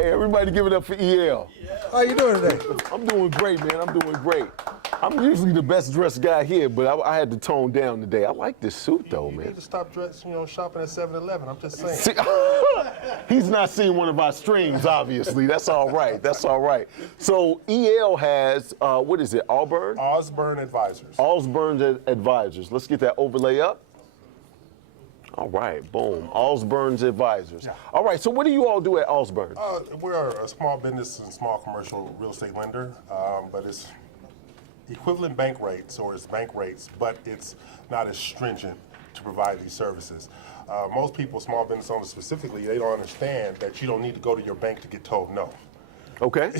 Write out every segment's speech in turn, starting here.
Hey, everybody give it up for EL. How you doing today? I'm doing great, man. I'm doing great. I'm usually the best dressed guy here, but I had to tone down today. I like this suit, though, You man. need to stop shopping at 7-Eleven. I'm just saying. See, he's not seeing one of our streams, obviously. That's all right. That's all right. So EL has, what is it, Auburn? Ausburn Advisors. Ausburn Advisors. Let's get that overlay up. All right, boom. Ausburn's Advisors. Yeah. All right, so what do you all do at Ausburn? We're a small business and small commercial real estate lender, but it's equivalent bank rates, or it's bank rates, but it's not as stringent to provide these services. Most people, small business owners specifically, they don't understand that you don't need to go to your bank to get told no. Okay.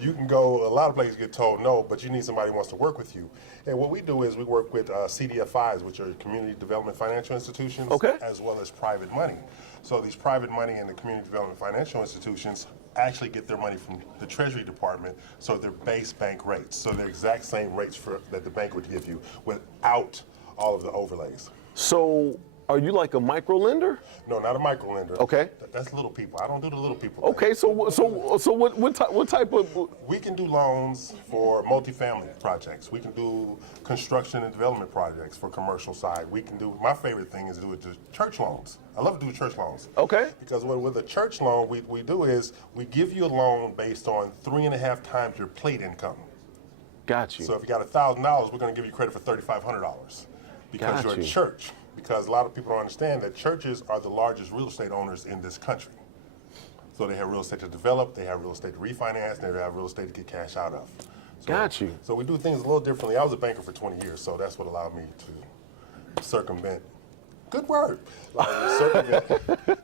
You can go, a lot of places get told no, but you need somebody who wants to work with you. And what we do is we work with CDFIs, which are community development financial institutions, Okay. as well as private money. So these private money and the community development financial institutions actually get their money from the Treasury Department, so they're base bank rates. So they're exact same rates that the bank would give you without all of the overlays. So are you like a micro lender? No, not a micro lender. Okay. That's little people. I don't do the little people Okay, thing. so what type of? We can do loans for multifamily projects. We can do construction and development projects for commercial side. We can do, my favorite thing is to do it to church loans. I love to do church loans. Okay. Because with a church loan, we do is we give you a loan based on 3.5 times your plate income. Got you. So if you got $1,000, we're going to give you credit for $3,500 because Got you're a you. church. Because a lot of people don't understand that churches are the largest real estate owners in this country. So they have real estate to develop, they have real estate to refinance, and they have real estate to get cash out of. So, Got you. So we do things a little differently. I was a banker for 20 years, so that's what allowed me to circumvent, good word, circumvent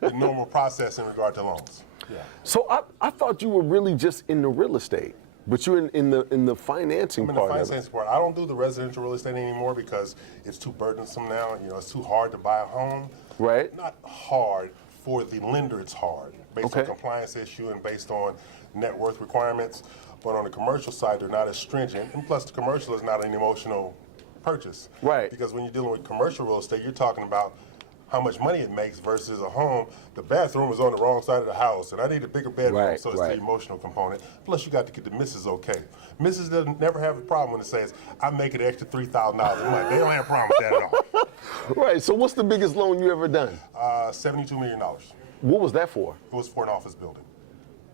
the normal process in regard to loans. Yeah. So I thought you were really just in the real estate, but you're in the financing I'm in the part of it. financing part. I don't do the residential real estate anymore because it's too burdensome now. You know, it's too hard to buy a home. Right. Not hard. For the lender, it's hard, based Okay. on compliance issue and based on net worth requirements. But on the commercial side, they're not as stringent. And plus, the commercial is not an emotional purchase. Right. Because when you're dealing with commercial real estate, you're talking about how much money it makes versus a home. The bathroom is on the wrong side of the house, and I need a bigger bedroom, Right, so it's right. the emotional component. Plus, you got to get the missus okay. Missus doesn't never have a problem when it says, I'm making an extra $3,000. I'm like, they don't have a problem with that at all. Right. So what's the biggest loan you ever done? $72 million. What was that for? It was for an office building.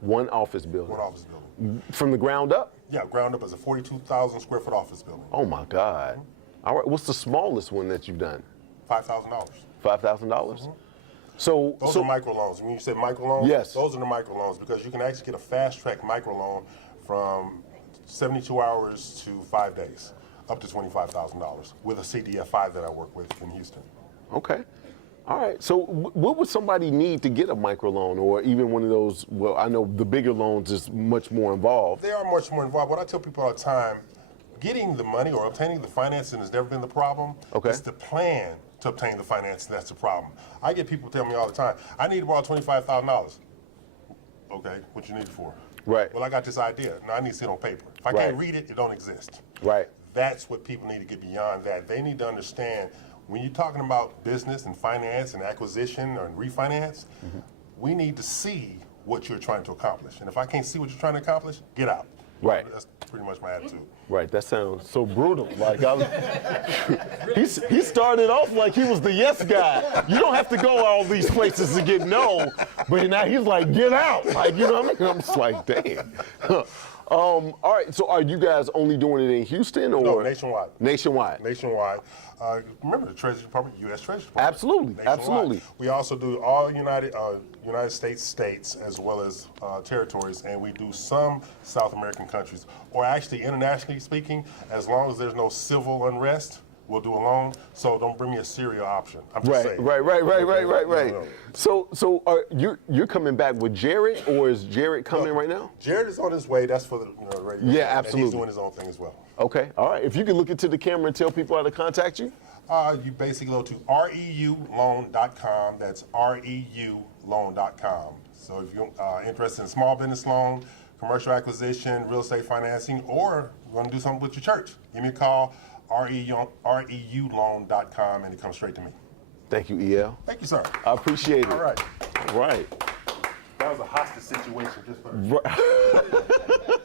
One office building. One office building. From the ground up? Yeah, ground up as a 42,000 square foot office building. Oh my God. All right. What's the smallest one that you've done? $5,000. $5,000. So Those are microloans. When you said microloans, Yes. those are the microloans because you can actually get a fast track microloan from 72 hours to 5 days, up to $25,000 with a CDFI that I work with in Houston. Okay. All right. So what would somebody need to get a microloan or even one of those? Well, I know the bigger loans is much more involved. They are much more involved. What I tell people all the time, getting the money or obtaining the financing has never been the problem. Okay. It's the plan to obtain the financing that's the problem. I get people tell me all the time, I need to borrow $25,000. Okay, what you need it for? Right. Well, I got this idea. No, I need to see it on paper. If I Right. can't read it, it don't exist. Right. That's what people need to get beyond that. They need to understand when you're talking about business and finance and acquisition or refinance, we need to see what you're trying to accomplish. And if I can't see what you're trying to accomplish, get out. Right. That's pretty much my attitude. Right. That sounds so brutal. Like he started off like he was the yes guy. You don't have to go all these places to get no, but now he's like, get out. Like, you know what I mean? I'm just like, damn. All right. So are you guys only doing it in Houston or No, nationwide. Nationwide. Nationwide. Remember the Treasury Department, U.S. Treasury Department. Absolutely, Nationwide. absolutely. We also do all United States as well as territories, and we do some South American countries. Or actually, internationally speaking, as long as there's no civil unrest, we'll do a loan. So don't bring me a serial option. I'm just saying. Right. No. So are you're coming back with Jared, or is Jared coming right now? Jared is on his way. That's for the radio. Yeah, And absolutely. he's doing his own thing as well. Okay. All right. If you could look into the camera and tell people how to contact you. You basically go to reuloan.com. That's reuloan.com. So if you're interested in small business loan, commercial acquisition, real estate financing, or you want to do something with your church, give me a call, reuloan.com, and it comes straight to me. Thank you, EL. Thank you, sir. I appreciate it. All right. All right. That was a hostage situation just for